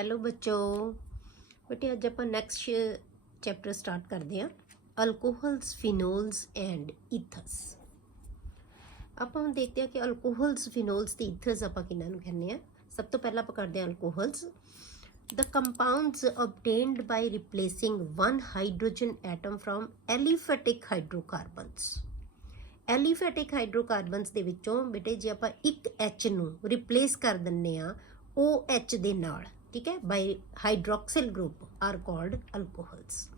Hello ਬੱਚੋ ਬੇਟੇ ਅੱਜ ਆਪਾਂ ਨੈਕਸਟ ਚੈਪਟਰ ਸਟਾਰਟ ਕਰਦੇ ਹਾਂ ਅਲਕੋਹਲਸ ਫਿਨੋਲਸ ਐਂਡ ਈਥਰਸ। ਆਪਾਂ ਹੁਣ ਦੇਖਦੇ ਹਾਂ ਕਿ ਅਲਕੋਹਲਸ ਫਿਨੋਲਸ ਤੇ ਈਥਰਸ ਆਪਾਂ ਕਿਹਨਾਂ ਨੂੰ ਕਹਿੰਦੇ ਆ। ਸਭ ਤੋਂ ਪਹਿਲਾਂ ਆਪਾਂ ਕਰਦੇ ਹਾਂ alcohols. The compounds obtained by replacing one hydrogen atom from aliphatic hydrocarbons. Aliphatic hydrocarbons ਦੇ ਵਿੱਚੋਂ ਬੇਟੇ ਜੇ ਆਪਾਂ ਇੱਕ H ਨੂੰ ਰਿਪਲੇਸ ਕਰ ਦਿੰਨੇ ਆ OH ਦੇ ਨਾਲ, ਠੀਕ ਹੈ, ਬਾਈ ਹਾਈਡਰੋਕਸਿਲ ਗਰੁੱਪ ਆਰ ਕਾਲਡ ਅਲਕੋਹਲਸ।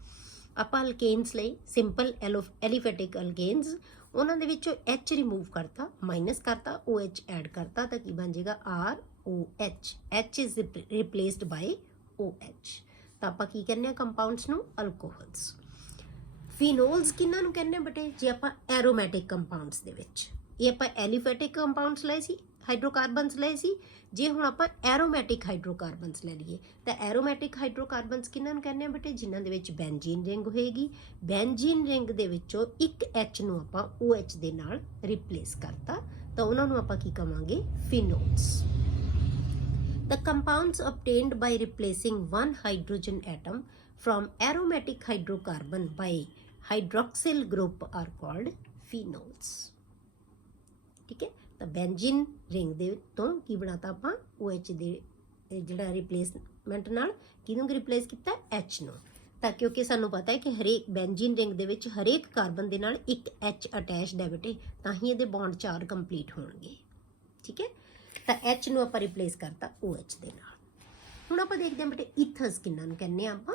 ਆਪਾਂ ਅਲਕੇਨਸ ਲਈ ਸਿੰਪਲ ਐਲੀਫੈਟਿਕ ਅਲਕੇਨਸ, ਉਹਨਾਂ ਦੇ ਵਿੱਚੋਂ H ਰਿਮੂਵ ਕਰਤਾ, ਮਾਈਨਸ ਕਰਤਾ, OH ਐਡ ਕਰਤਾ ਤਾਂ ਕੀ ਬਣ ਜਾਏਗਾ ROH। H is replaced by OH। ਤਾਂ ਆਪਾਂ ਕੀ ਕਹਿੰਦੇ ਆ ਕੰਪਾਊਂਡਸ ਨੂੰ ਅਲਕੋਹਲਸ। ਫਿਨੋਲਸ ਕਿਹਨਾਂ ਨੂੰ ਕਹਿੰਦੇ ਆ ਬੇਟੇ ਜੇ ਆਪਾਂ ਐਰੋਮੈਟਿਕ ਕੰਪਾਊਂਡਸ ਦੇ ਵਿੱਚ। ਇਹ ਆਪਾਂ ਐਲੀਫੈਟਿਕ ਕੰਪਾਊਂਡਸ ਲਏ ਸੀ, ਹਾਈਡਰੋਕਾਰਬਨਸ ਲਏ ਸੀ। ਜੇ ਹੁਣ ਆਪਾਂ ਐਰੋਮੈਟਿਕ ਹਾਈਡਰੋਕਾਰਬਨਸ ਲੈ ਲਈਏ ਤਾਂ ਐਰੋਮੈਟਿਕ ਹਾਈਡਰੋਕਾਰਬਨਸ ਕਿਹਨਾਂ ਨੂੰ ਕਹਿੰਦੇ ਆ ਬੇਟੇ ਜਿਨ੍ਹਾਂ ਦੇ ਵਿੱਚ ਬੈਂਜੀਨ ਰਿੰਗ ਹੋਏਗੀ। ਬੈਂਜੀਨ ਰਿੰਗ ਦੇ ਵਿੱਚੋਂ ਇੱਕ H ਨੂੰ ਆਪਾਂ OH ਦੇ ਨਾਲ ਰਿਪਲੇਸ ਕਰਤਾ ਤਾਂ ਉਹਨਾਂ ਨੂੰ ਆਪਾਂ ਕੀ ਕਵਾਂਗੇ ਫਿਨੋਲਸ। The compounds obtained by replacing one hydrogen atom from aromatic hydrocarbon by hydroxyl group are called phenols। ठीक है, तो बेंजीन रिंग दे तो की बनाता ਆਪਾਂ OH ਦੇ ਜਿਹੜਾ ਰਿਪਲੇਸਮੈਂਟ ਨਾਲ ਕਿਹਨੂੰ ਰਿਪਲੇਸ ਕੀਤਾ H ਨੂੰ। ਤਾਂ ਕਿਉਂਕਿ ਸਾਨੂੰ ਪਤਾ ਹੈ ਕਿ ਹਰੇਕ ਬੈਂਜੀਨ ਰਿੰਗ ਦੇ ਵਿੱਚ ਹਰੇਕ ਕਾਰਬਨ ਦੇ ਨਾਲ ਇੱਕ H ਅਟੈਚਡ ਹੈ ਬੇਟੇ, ਤਾਂ ਹੀ ਇਹਦੇ ਬੌਂਡ 4 ਕੰਪਲੀਟ ਹੋਣਗੇ। ਠੀਕ ਹੈ, ਤਾਂ H ਨੂੰ ਆਪਾਂ ਰਿਪਲੇਸ ਕਰਤਾ OH ਦੇ ਨਾਲ। ਹੁਣ ਆਪਾਂ ਦੇਖਦੇ ਹਾਂ ਬੇਟੇ ਈਥਰਸ ਕਿਹਨਾਂ ਨੂੰ ਕਹਿੰਦੇ ਆ ਆਪਾਂ।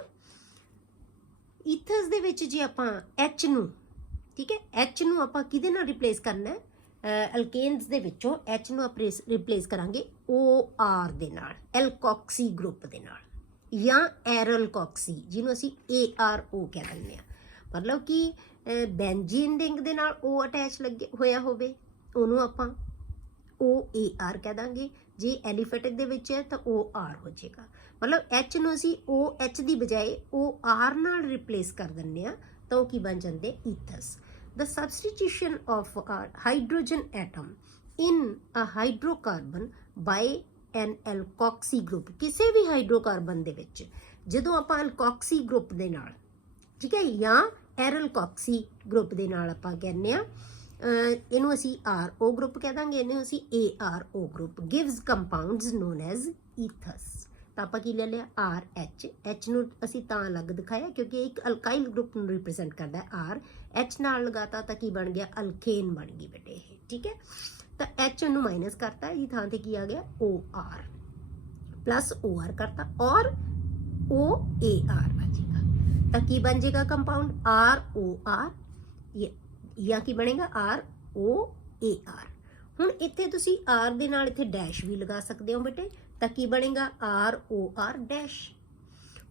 ਈਥਰਸ ਦੇ ਵਿੱਚ ਜੇ ਆਪਾਂ H ਨੂੰ, ਠੀਕ ਹੈ, H ਨੂੰ ਆਪਾਂ ਕਿਹਦੇ ਨਾਲ ਰਿਪਲੇਸ ਕਰਨਾ ਹੈ? ਅਲਕੇਨਸ ਦੇ ਵਿੱਚੋਂ H ਨੂੰ ਆਪਾਂ ਰਿਪਲੇਸ ਕਰਾਂਗੇ OR ਦੇ ਨਾਲ, ਐਲਕੋਕਸੀ ਗਰੁੱਪ ਦੇ ਨਾਲ, ਜਾਂ ਐਰਲਕੋਕਸੀ ਜਿਹਨੂੰ ਅਸੀਂ ARO ਕਹਿ ਦਿੰਦੇ ਹਾਂ। ਮਤਲਬ ਕਿ ਬੈਂਜੀਨ ਰਿੰਗ ਦੇ ਨਾਲ O ਅਟੈਚ ਲੱਗੇ ਹੋਇਆ ਹੋਵੇ ਉਹਨੂੰ ਆਪਾਂ OAR ਕਹਿ ਦਾਂਗੇ। ਜੇ ਐਲੀਫੈਟਿਕ ਦੇ ਵਿੱਚ ਹੈ ਤਾਂ OR ਹੋ ਜਾਏਗਾ। ਮਤਲਬ H ਨੂੰ ਅਸੀਂ OH ਦੀ ਬਜਾਏ OR ਨਾਲ ਰਿਪਲੇਸ ਕਰ ਦਿੰਦੇ ਆ ਤਾਂ ਉਹ ਕੀ ਬਣ ਜਾਂਦੇ ਈਥਰਸ। The substitution of a hydrogen atom in a hydrocarbon by an alkoxy group, ਕਿਸੇ ਵੀ ਹਾਈਡਰੋਕਾਰਬਨ ਦੇ ਵਿੱਚ ਜਦੋਂ ਆਪਾਂ ਅਲਕੋਕਸੀ ਗਰੁੱਪ ਦੇ ਨਾਲ, ਠੀਕ ਹੈ, ਜਾਂ ਐਰਲਕੋਕਸੀ ਗਰੁੱਪ ਦੇ ਨਾਲ ਆਪਾਂ ਕਹਿੰਦੇ ਆ, ਇਹਨੂੰ ਅਸੀਂ RO ਗਰੁੱਪ ਕਹਿ ਦਾਂਗੇ, ਇਹਨੂੰ ਅਸੀਂ ARO group, gives compounds known as ethers। ਤਾਂ ਆਪਾਂ ਕੀ ਲੈ ਲਿਆ RH। H ਨੂੰ ਅਸੀਂ ਤਾਂ ਅਲੱਗ ਦਿਖਾਇਆ ਕਿਉਂਕਿ ਇੱਕ ਅਲਕਾਈਲ ਗਰੁੱਪ ਨੂੰ ਰਿਪਰੈਜ਼ੈਂਟ ਕਰਦਾ R। H ਨਾਲ ਲਗਾਤਾ ਤਾਂ ਕੀ ਬਣ ਗਿਆ ਅਲਕੇਨ ਬਣ ਗਈ ਬੇਟੇ ਇਹ। ਠੀਕ ਹੈ, ਤਾਂ H ਨੂੰ ਮਾਈਨਸ ਕਰਤਾ, ਇਹ ਥਾਂ ਤੇ ਕੀ ਆ ਗਿਆ OR, ਪਲੱਸ OR ਕਰਤਾ ਔਰ OAR ਆ ਜਾਏਗਾ। ਤਾਂ ਕੀ ਬਣ ਜਾਏਗਾ ਕੰਪਾਊਂਡ ROR ਜਾਂ ਕੀ ਬਣੇਗਾ ROAR। ਹੁਣ ਇੱਥੇ ਤੁਸੀਂ R ਦੇ ਨਾਲ ਇੱਥੇ ਡੈਸ਼ ਵੀ ਲਗਾ ਸਕਦੇ ਹੋ ਬੇਟੇ, ਤਾਂ ਕੀ ਬਣੇਗਾ ROR ਡੈਸ਼।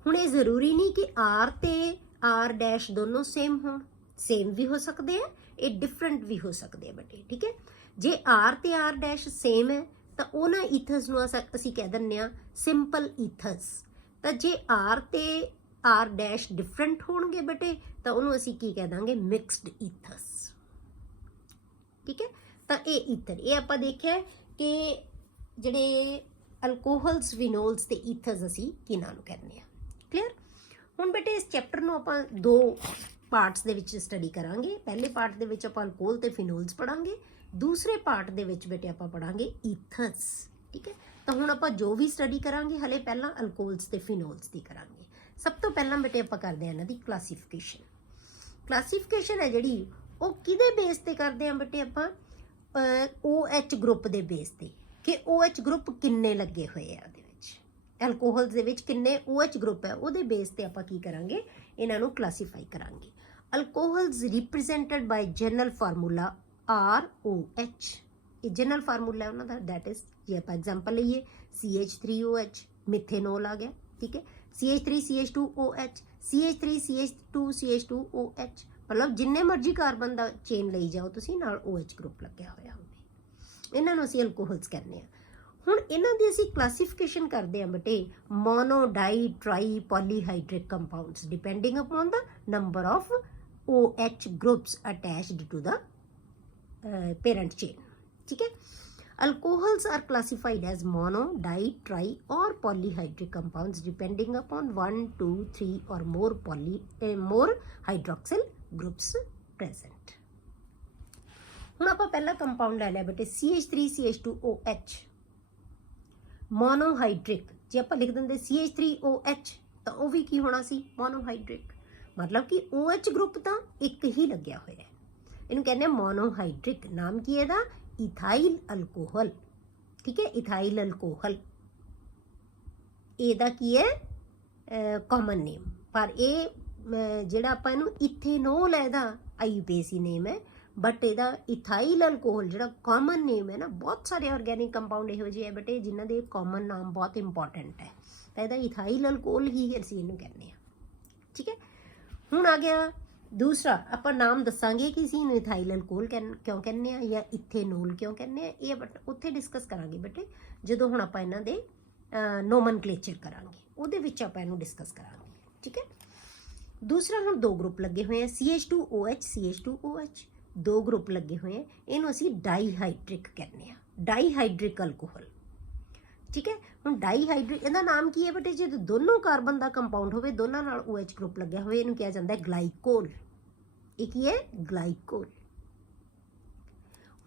ਹੁਣ ਇਹ ਜ਼ਰੂਰੀ ਨਹੀਂ ਕਿ R ਤੇ R ਡੈਸ਼ ਦੋਨੋਂ ਸੇਮ ਹੋਣ, ਸੇਮ ਵੀ ਹੋ ਸਕਦੇ ਆ, ਇਹ ਡਿਫਰੈਂਟ ਵੀ ਹੋ ਸਕਦੇ ਆ ਬੇਟੇ। ਠੀਕ ਹੈ, ਜੇ R ਤੇ R ਡੈਸ਼ ਸੇਮ ਹੈ ਤਾਂ ਉਹਨਾਂ ਈਥਰਸ ਨੂੰ ਅਸੀਂ ਕਹਿ ਦਿੰਦੇ ਆ ਸਿੰਪਲ ਈਥਰਸ। ਤਾਂ ਜੇ R ਤੇ R ਡੈਸ਼ ਡਿਫਰੈਂਟ ਹੋਣਗੇ ਬੇਟੇ ਤਾਂ ਉਹਨੂੰ ਅਸੀਂ ਕੀ ਕਹਿ ਦਾਂਗੇ ਮਿਕਸਡ ਈਥਰਸ। ਠੀਕ ਹੈ, ਤਾਂ ਇਹ ਈਥਰ, ਇਹ ਆਪਾਂ ਦੇਖਿਆ ਕਿ ਜਿਹੜੇ ਅਲਕੋਹਲਸ ਫਿਨੋਲਸ ਤੇ ਈਥਰਸ ਅਸੀਂ ਕਿਹਨਾਂ ਨੂੰ ਕਹਿੰਦੇ ਆ। ਕਲੀਅਰ। ਹੁਣ ਬੇਟੇ ਇਸ ਚੈਪਟਰ ਨੂੰ ਆਪਾਂ 2 ਪਾਰਟਸ ਦੇ ਵਿੱਚ ਸਟੱਡੀ ਕਰਾਂਗੇ। ਪਹਿਲੇ ਪਾਰਟ ਦੇ ਵਿੱਚ ਆਪਾਂ ਅਲਕੋਹਲ ਤੇ ਫਿਨੋਲਸ ਪੜਾਂਗੇ, ਦੂਸਰੇ ਪਾਰਟ ਦੇ ਵਿੱਚ ਬੇਟੇ ਆਪਾਂ ਪੜਾਂਗੇ ਈਥਰਸ। ਠੀਕ ਹੈ, ਤਾਂ ਹੁਣ ਆਪਾਂ ਜੋ ਵੀ ਸਟੱਡੀ ਕਰਾਂਗੇ ਹਲੇ ਪਹਿਲਾਂ ਅਲਕੋਹਲਸ ਤੇ ਫਿਨੋਲਸ ਦੀ ਕਰਾਂਗੇ। ਸਭ ਤੋਂ ਪਹਿਲਾਂ ਬੇਟੇ ਆਪਾਂ ਕਰਦੇ ਹਾਂ ਇਹਨਾਂ ਦੀ ਕਲਾਸੀਫਿਕੇਸ਼ਨ। ਕਲਾਸੀਫਿਕੇਸ਼ਨ ਹੈ ਜਿਹੜੀ ਉਹ ਕਿਹਦੇ ਬੇਸ ਤੇ ਕਰਦੇ ਆ ਬੇਟੇ ਆਪਾਂ OH ਗਰੁੱਪ ਦੇ ਬੇਸ ਤੇ, ਕਿ OH ਗਰੁੱਪ ਕਿੰਨੇ ਲੱਗੇ ਹੋਏ ਆ ਉਹਦੇ ਵਿੱਚ, ਐਲਕੋਹਲਸ ਦੇ ਵਿੱਚ ਕਿੰਨੇ OH ਗਰੁੱਪ ਹੈ ਉਹਦੇ ਬੇਸ ਤੇ ਆਪਾਂ ਕੀ ਕਰਾਂਗੇ ਇਹਨਾਂ ਨੂੰ ਕਲਾਸੀਫਾਈ ਕਰਾਂਗੇ। ਅਲਕੋਹਲਸ ਰਿਪਰੈਜ਼ੈਂਟਡ ਬਾਈ ਜਨਰਲ ਫਾਰਮੂਲਾ ROH। ਇਹ ਜਨਰਲ ਫਾਰਮੂਲਾ ਉਹਨਾਂ ਦਾ, ਦੈਟ ਇਜ਼ ਜੇ ਆਪਾਂ ਐਗਜ਼ਾਮਪਲ ਲਈਏ CH3OH, ਮਿਥੇਨੋਲ ਆ ਗਿਆ। ਠੀਕ ਹੈ, CH3CH2OH, CH3CH2CH2OH, ਮਤਲਬ ਜਿੰਨੇ ਮਰਜ਼ੀ ਕਾਰਬਨ ਦਾ ਚੇਨ ਲਈ ਜਾਓ ਤੁਸੀਂ ਨਾਲ OH ਗਰੁੱਪ ਲੱਗਿਆ ਹੋਇਆ ਹੋਵੇ, ਇਹਨਾਂ ਨੂੰ ਅਸੀਂ ਅਲਕੋਹਲਸ ਕਹਿੰਦੇ ਆ। ਹੁਣ ਇਹਨਾਂ ਦੀ ਅਸੀਂ ਕਲਾਸੀਫਿਕੇਸ਼ਨ ਕਰਦੇ ਹਾਂ ਬੇਟੇ mono, di, tri, polyhydric compounds depending upon the number of OH groups attached to the parent chain। ठीक है, Alcohols are classified as mono, di, tri or polyhydric compounds depending upon 1, 2, 3 or more hydroxyl groups present. ਹੁਣ ਆਪਾਂ ਪਹਿਲਾ compound ਲੈ ਲਿਆ ਬੇਟੇ CH3CH2OH ਮੋਨੋਹਾਈਡਰਿਕ। ਜੇ ਆਪਾਂ ਲਿਖ ਦਿੰਦੇ CH3OH ਤਾਂ ਉਹ ਵੀ ਕੀ ਹੋਣਾ ਸੀ? ਮੋਨੋਹਾਈਡਰਿਕ। ਮਤਲਬ ਕਿ OH ਗਰੁੱਪ ਤਾਂ ਇੱਕ ਹੀ ਲੱਗਿਆ ਹੋਇਆ ਹੈ, ਇਹਨੂੰ ਕਹਿੰਦੇ ਆ ਮੋਨੋਹਾਈਡਰਿਕ। ਨਾਮ ਕੀ ਇਹਦਾ? ਇਥਾਈਲ ਅਲਕੋਹਲ। ਠੀਕ ਹੈ, ਇਥਾਈਲ ਅਲਕੋਹਲ ਇਹਦਾ ਕੀ ਹੈ ਕਾਮਨ ਨੇਮ, ਪਰ ਇਹ ਜਿਹੜਾ ਆਪਾਂ ਇਹਨੂੰ ਇਥੇਨੋਲ ਹੈ ਇਹਦਾ IUPAC ਨੇਮ ਹੈ, ਬਟ ਇਹਦਾ ਇਥਾਈਲ ਅਲਕੋਹਲ ਜਿਹੜਾ ਕਾਮਨ ਨੇਮ ਹੈ ਨਾ, ਬਹੁਤ ਸਾਰੇ ਆਰਗੈਨਿਕ ਕੰਪਾਊਂਡ ਇਹੋ ਜਿਹੇ ਹੈ ਬੇਟੇ ਜਿਨ੍ਹਾਂ ਦੇ ਕਾਮਨ ਨਾਮ ਬਹੁਤ ਇੰਪੋਰਟੈਂਟ ਹੈ, ਤਾਂ ਇਹਦਾ ਇਥਾਈਲ ਅਲਕੋਹਲ ਹੀ ਅਸੀਂ ਇਹਨੂੰ ਕਹਿੰਦੇ ਹਾਂ। ਠੀਕ ਹੈ, ਹੁਣ ਆ ਗਿਆ ਦੂਸਰਾ, ਆਪਾਂ ਨਾਮ ਦੱਸਾਂਗੇ ਕਿ ਅਸੀਂ ਇਹਨੂੰ ਇਥਾਈਲ ਅਲਕੋਹਲ ਕਿਉਂ ਕਹਿੰਦੇ ਆ ਜਾਂ ਇਥੇਨੋਲ ਕਿਉਂ ਕਹਿੰਦੇ ਆ, ਇਹ ਬਟ ਉੱਥੇ ਡਿਸਕਸ ਕਰਾਂਗੇ ਬੇਟੇ ਜਦੋਂ ਹੁਣ ਆਪਾਂ ਇਹਨਾਂ ਦੇ ਨੋਮਨਕਲੇਚਰ ਕਰਾਂਗੇ, ਉਹਦੇ ਵਿੱਚ ਆਪਾਂ ਇਹਨੂੰ ਡਿਸਕਸ ਕਰਾਂਗੇ। ਠੀਕ ਹੈ, ਦੂਸਰਾ ਹੁਣ ਦੋ ਗਰੁੱਪ ਲੱਗੇ ਹੋਏ ਆ CH2OH CH2OH, ਦੋ ਗਰੁੱਪ ਲੱਗੇ ਹੋਏ ਆ, ਇਹਨੂੰ ਅਸੀਂ ਡਾਈਹਾਈਡਰਿਕ ਕਹਿੰਦੇ ਆ, ਡਾਈਹਾਈਡਰਿਕ ਅਲਕੋਹਲ। ਠੀਕ ਹੈ, ਹੁਣ ਡਾਈਹਾਈਡਰਿਕ ਇਹਦਾ ਨਾਮ ਕੀ ਹੈ ਬੇਟੇ? ਜੇ ਦੋਨੋਂ ਕਾਰਬਨ ਦਾ ਕੰਪਾਊਂਡ ਹੋਵੇ, ਦੋਨਾਂ ਨਾਲ OH ਗਰੁੱਪ ਲੱਗਿਆ ਹੋਵੇ, ਇਹਨੂੰ ਕਿਹਾ ਜਾਂਦਾ ਹੈ ਗਲਾਈਕੋਲ। ਇਹ ਕੀ ਹੈ? ਗਲਾਈਕੋਲ।